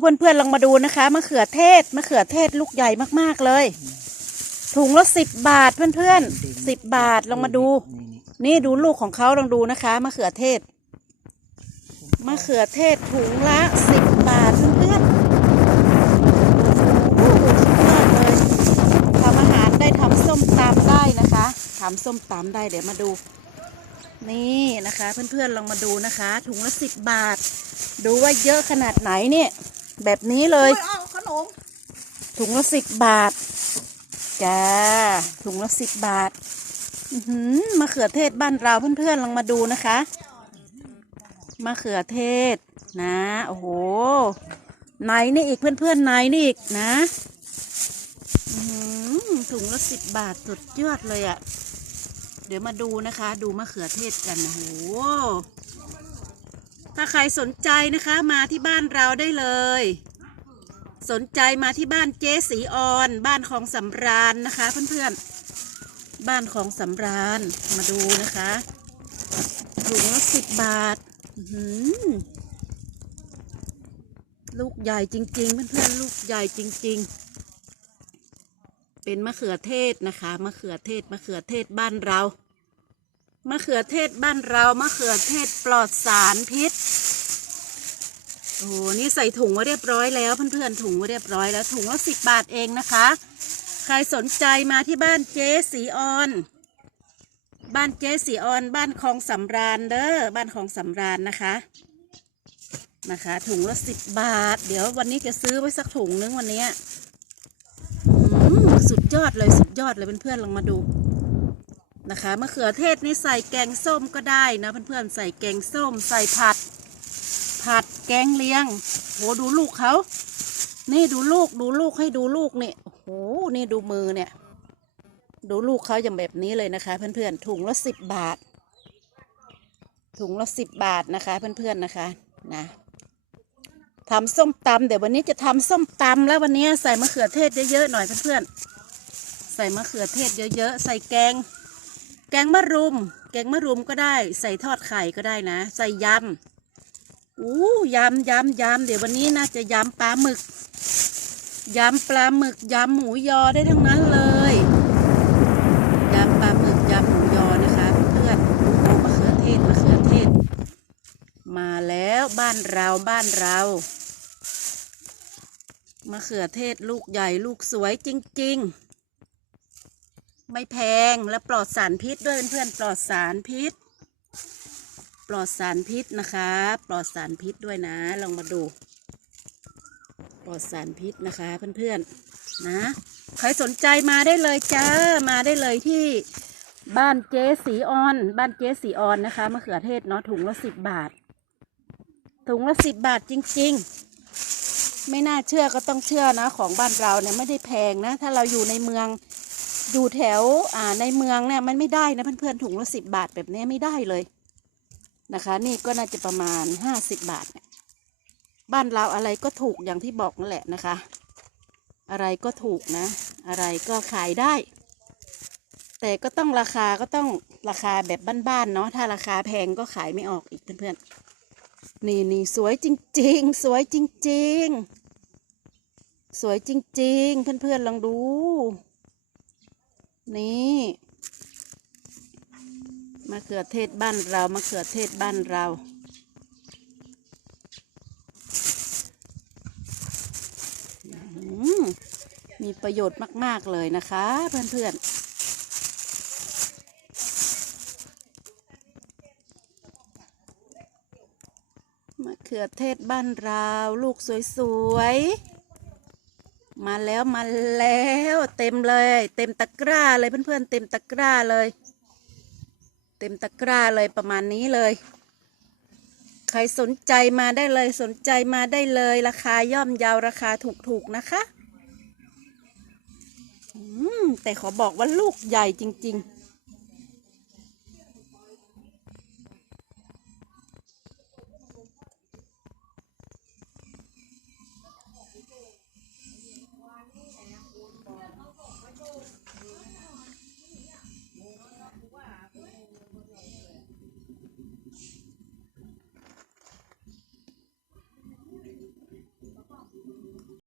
เพื่อนเพื่อนๆลองมาดูนะคะมะเขือเทศมะเขือเทศลูกใหญ่มากๆเลย ถุงละสิบบาทเพื่อนเพื่อนสิบบาทลองมาดู นี่ดูลูกของเขาลองดูนะคะมะเขือเทศมะเขือเทศถุงละสิบบาทเพื่อนๆโอ้โหสุดยอดเลยทำอาหารได้ทำส้มตำได้นะคะทำส้มตำได้เดี๋ยวมาดูนี่นะคะเพื่อนๆลองมาดูนะคะ ถุงละสิบบาท ดูว่าเยอะขนาดไหนเนี่ย แบบนี้เลย เอาขนม ถุงละสิบบาท จ้า ถุงละสิบบาทอื้อหือมะเขือเทศบ้านเราเพื่อนๆลองมาดูนะคะมะเขือเทศนะ โอ้โหไหนนี่อีกเพื่อนๆไหนนี่อีกนะอื้อหือถุงละสิบบาทสุดยอดเลยอะ่ะ เดี๋ยวมาดูนะคะ ดูมะเขือเทศกันนะโอ้โห ถ้าใครสนใจนะคะมาที่บ้านเราได้เลย สนใจมาที่บ้านเจ๊สีออน บ้านของสำราญนะคะ เพื่อนๆ บ้านของสำราญมาดูนะคะถุงละสิบบาทลูกใหญ่จริง ๆ เพื่อนๆ ลูกใหญ่จริง ๆ เป็นมะเขือเทศนะคะ มะเขือเทศ มะเขือเทศบ้านเรา มะเขือเทศบ้านเรามะเขือเทศปลอดสารพิษโอ้โหนี่ใส่ถุงไว้เรียบร้อยแล้วเพื่อนๆถุงไว้เรียบร้อยแล้วถุงละสิบบาทเองนะคะ ใครสนใจมาที่บ้านเจ๊สีออน บ้านเจ๊สีออน บ้านคลองสำราญเด้อบ้านคลองสำราญนะคะนะคะถุงละสิบบาท เดี๋ยววันนี้จะซื้อไว้สักถุงนึงวันนี้สุดยอดเลยสุดยอดเลยเพื่อนๆลองมาดู นะคะมะเขือเทศนี่ใส่แกงส้มก็ได้นะเพื่อนๆใส่แกงส้ม ใส่ผัด ผัดแกงเลียงโหดูลูกเขานี่ดูลูกดูลูกให้ดูลูกเนี่ยโอ้โหนี่ดูมือเนี่ย ดูลูกเขาอย่างแบบนี้เลยนะคะ เพื่อนๆถุงละสิบบาท ถุงละสิบบาทนะคะ เพื่อนๆนะคะนะทำส้มตำเดี๋ยววันนี้จะทำส้มตำแล้ววันนี้ใส่มะเขือเทศเยอะๆหน่อยเพื่อนๆใส่มะเขือเทศเยอะๆใส่แกง แกงมะรุม แกงมะรุมก็ได้ ใส่ทอดไข่ก็ได้นะ ใส่ยำอู้ยำยำยำเดี๋ยววันนี้น่าจะยำปลาหมึกยำปลาหมึกยำหมูยอได้ทั้งนั้นเลยยำปลาหมึกยำหมูยอนะคะเพื่อนโอ้มะเขือเทศมะเขือเทศ มาแล้วบ้านเราบ้านเรามะเขือเทศลูกใหญ่ลูกสวยจริง ๆ ไม่แพงและปลอดสารพิษด้วยเพื่อนๆปลอดสารพิษ ปลอดสารพิษนะคะ ปลอดสารพิษด้วยนะ ลองมาดู ปลอดสารพิษนะคะเพื่อนๆนะ ใครสนใจมาได้เลยจ้ามาได้เลยที่บ้านเจ๊สีออน บ้านเจ๊สีออนนะคะมะเขือเทศเนาะถุงละสิบบาท ถุงละสิบบาทจริง ๆ ไม่น่าเชื่อก็ต้องเชื่อนะ ของบ้านเราเนี่ยไม่ได้แพงนะ ถ้าเราอยู่ในเมือง อยู่แถวอ่าในเมืองเนี่ยมันไม่ได้นะเพื่อนๆถุงละสิบบาทแบบนี้ไม่ได้เลยนะคะ นี่ก็น่าจะประมาณห้าสิบบาทเนี่ยบ้านเราอะไรก็ถูกอย่างที่บอกนั่นแหละนะคะ อะไรก็ถูกนะ อะไรก็ขายได้ แต่ก็ต้องราคาก็ต้องราคาแบบบ้านๆเนาะถ้าราคาแพงก็ขายไม่ออกอีกเพื่อนๆนี่นี่สวยจริง ๆ สวยจริง ๆ สวยจริง ๆ เพื่อนๆลองดู นี่มะเขือเทศบ้านเรามะเขือเทศบ้านเรามมีประโยชน์มาก ๆ เลยนะคะ เพื่อน ๆมะเขือเทศบ้านเรา ลูกสวย ๆ มาแล้วมาแล้วเต็มเลย เต็มตะกร้าเลยเพื่อนๆเต็มตะกร้าเลย เต็มตะกร้าเลยประมาณนี้เลย ใครสนใจมาได้เลยสนใจมาได้เลยราคาย่อมยาวราคาถูกๆนะคะแต่ขอบอกว่าลูกใหญ่จริง ๆ